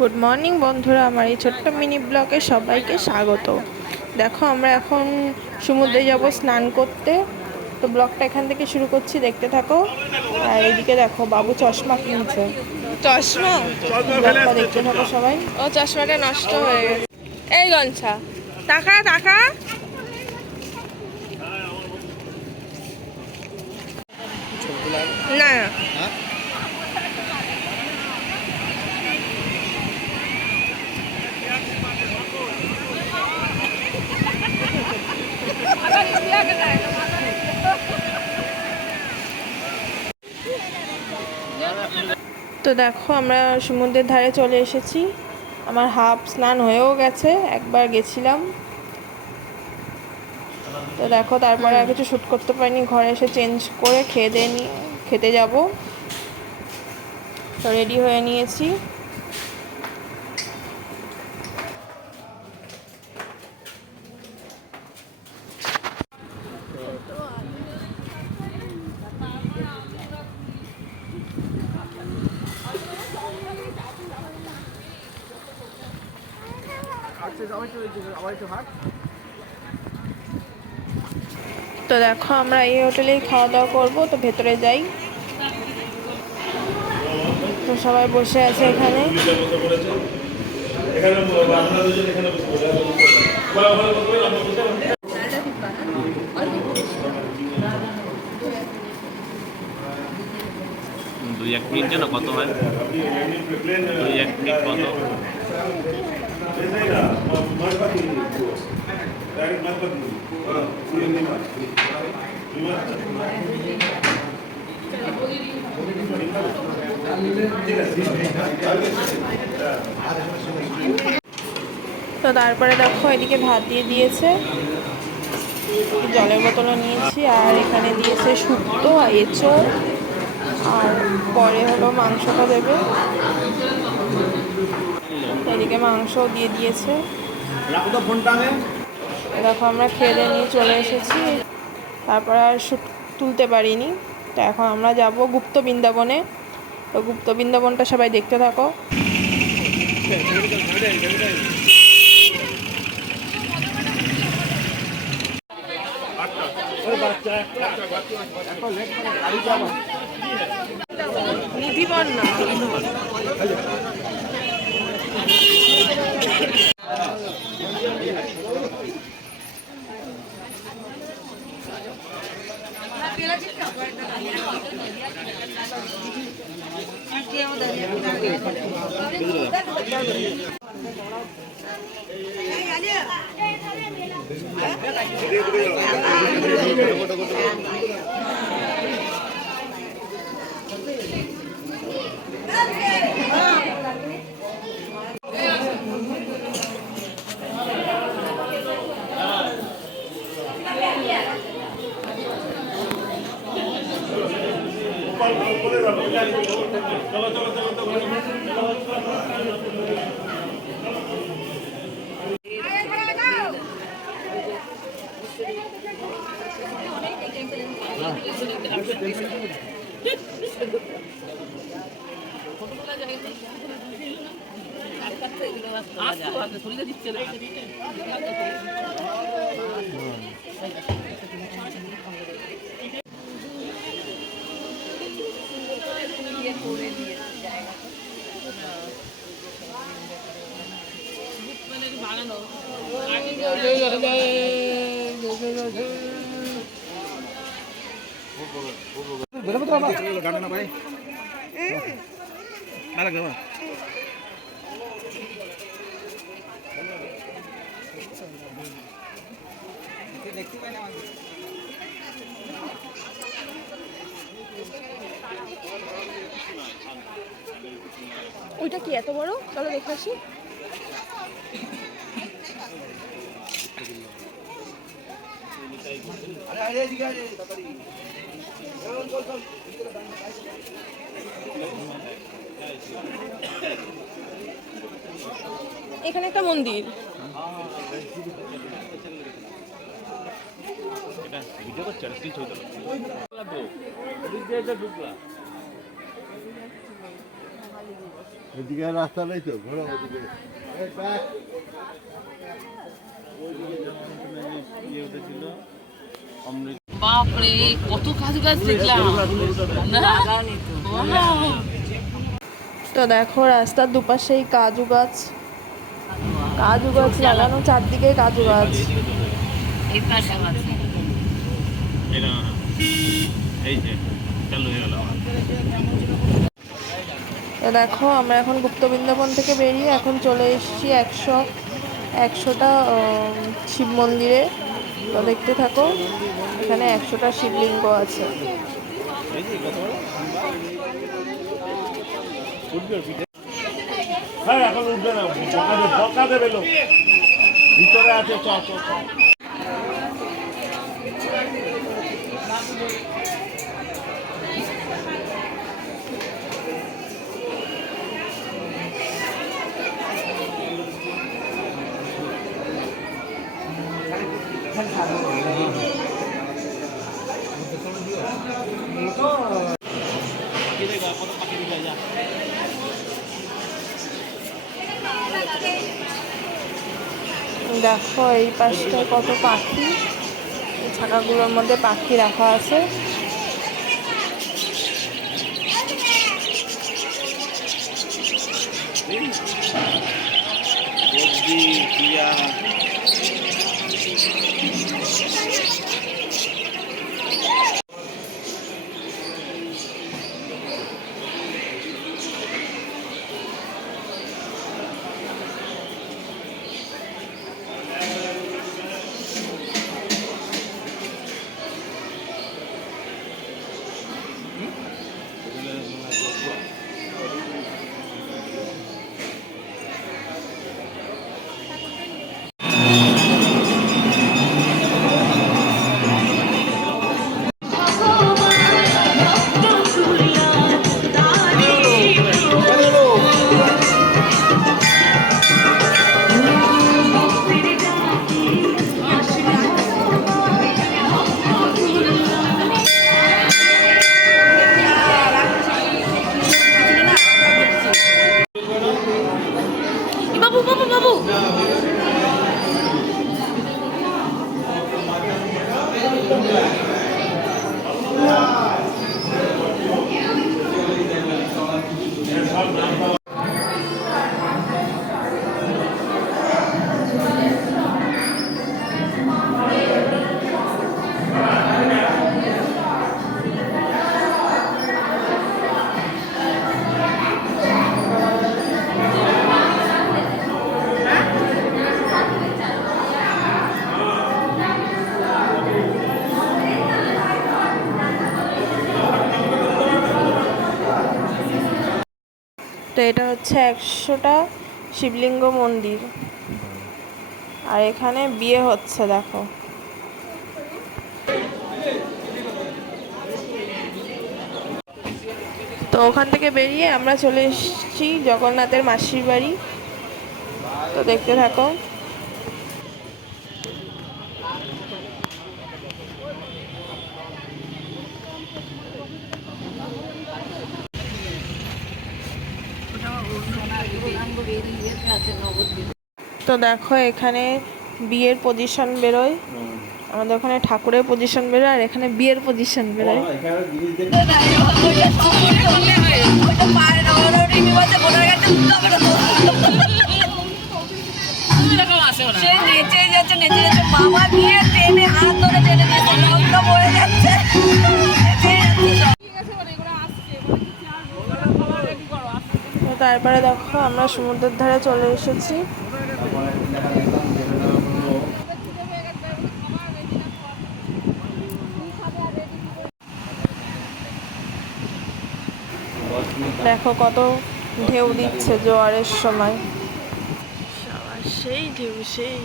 Good morning বন্ধুরা, আমার এই ছোট্ট মিনি ব্লগে সবাইকে স্বাগত। দেখো আমরা এখন সমুদ্রে যাব স্নান করতে, তো ব্লগটা এখান থেকে শুরু করছি, দেখতে থাকো। আর এইদিকে দেখো বাবু চশমা কিনছে। চশমা ব্লগটা দেখতে থাকো সবাই। ও চশমাটা নষ্ট হয়ে গেছে। এই গনছা টাকা টাকা না না তো দেখো আমরা সমুদ্রের ধারে চলে এসেছি। আমার হাফ স্নান হয়েও গেছে, একবার গেছিলাম। তো দেখো তারপরে আর কিছু শ্যুট করতে পারিনি, ঘরে এসে চেঞ্জ করে খেয়ে দিয়ে নিয়ে খেতে যাব। তো রেডি হয়ে নিয়েছি। তো দেখো আমরা এই হোটেলেই খাওয়া দাওয়া করবো, তো ভেতরে যাই। তো সবাই বসে আছে এখানে। দুই এক মিনিট যেন কত হয়, দুই এক মিনিট কত? তো তারপরে দেখো এদিকে ভাত দিয়ে দিয়েছে, জলের বোতলও নিয়েছি, আর এখানে দিয়েছে শুক্তো, এঁচোড়, আর পরে হলো মাংসটা দেবে। এদিকে মাংসও দিয়ে দিয়েছে। দেখো আমরা খেয়ে দিয়ে নিয়ে চলে এসেছি, তারপর আর শ্যুট তুলতে পারিনি। তো এখন আমরা যাব গুপ্ত বৃন্দাবনে। তো গুপ্ত বৃন্দাবনটা সবাই দেখতে থাকো। নিধিবন না, ওইটা কি এত বড়? চলো দেখে আসি। এখানে একটা মন্দির। ভিডিও করছে আর স্টিচ হইতে লাগবে। এদিকে রাস্তা নেই তো, ঘোরো ওদিকে। ইয়ে উঠেছিল অমৃত। বাপরে কত কাজ গাছ দেখলাম না? Wow! তো দেখো রাস্তার দুপাশেই কাজু গাছ, কাজু গাছ লাগানো, চারদিকে কাজু গাছ। এই পাশে আছে এটা এই যে চালু হয়ে গেল আমার। তো দেখো আমরা এখন গুপ্ত বৃন্দাবন থেকে বেরিয়ে এখন চলে এসেছি 100টা শিব মন্দিরে। তো দেখতে থাকো, এখানে 100টা শিবলিঙ্গ আছে। হ্যাঁ, এখন উঠবে না, বকা দেবে লোক। ভিতরে আছে, চ চ চ। দেখো এই পাশটায় কত পাখি, এই ছানাগুলোর মধ্যে পাখি রাখা আছে। বাবু বাবু বাবু তো এটা হচ্ছে 100টা শিবলিঙ্গ মন্দির, আর এখানে বিয়ে হচ্ছে দেখো। তো ওখান থেকে বেরিয়ে আমরা চলে এসেছি জগন্নাথের মাসির বাড়ি। তো দেখতে থাকো। তো দেখো এখানে বিয়ের পজিশন বেরোয়, আমাদের ওখানে ঠাকুরের পজিশন বেরোয়, আর এখানে বিয়ের পজিশন বেরোয়। সে নেচে যাচ্ছে নেচে যাচ্ছে বাবা গিয়ে ট্রেনে হাত ধরে টেনে দিয়েছে রক্ত বয়ে যাচ্ছে তো তারপরে দেখো আমরা সমুদ্রের ধারে চলে এসেছি। দেখো কত ঢেউ দিচ্ছে জোয়ারের সময়, সেই ঢেউ সেই।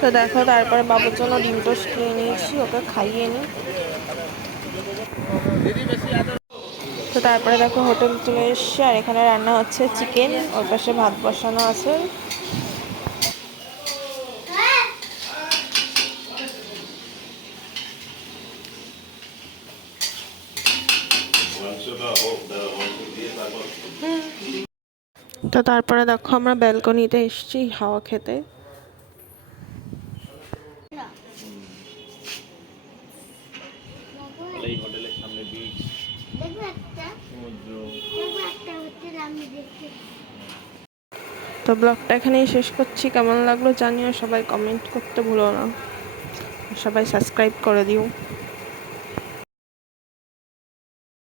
তো দেখো তারপরে বাবুর জন্য ডিম টোস্ট কিনে নিয়েছি, ওকে খাইয়ে নিই। তো তারপরে দেখো হোটেল চলে এসেছি, আর এখানে রান্না হচ্ছে চিকেন, ওর পাশে ভাত বসানো আছে। তো তারপরে দেখো আমরা ব্যালকনিতে এসেছি হাওয়া খেতে। এই হোটেলের সামনে বিচ, সমুদ্র। তো ব্লগটা এখানেই শেষ করছি। কেমন লাগলো জানিও, সবাই কমেন্ট করতে ভুলো না, সবাই সাবস্ক্রাইব করে দিও।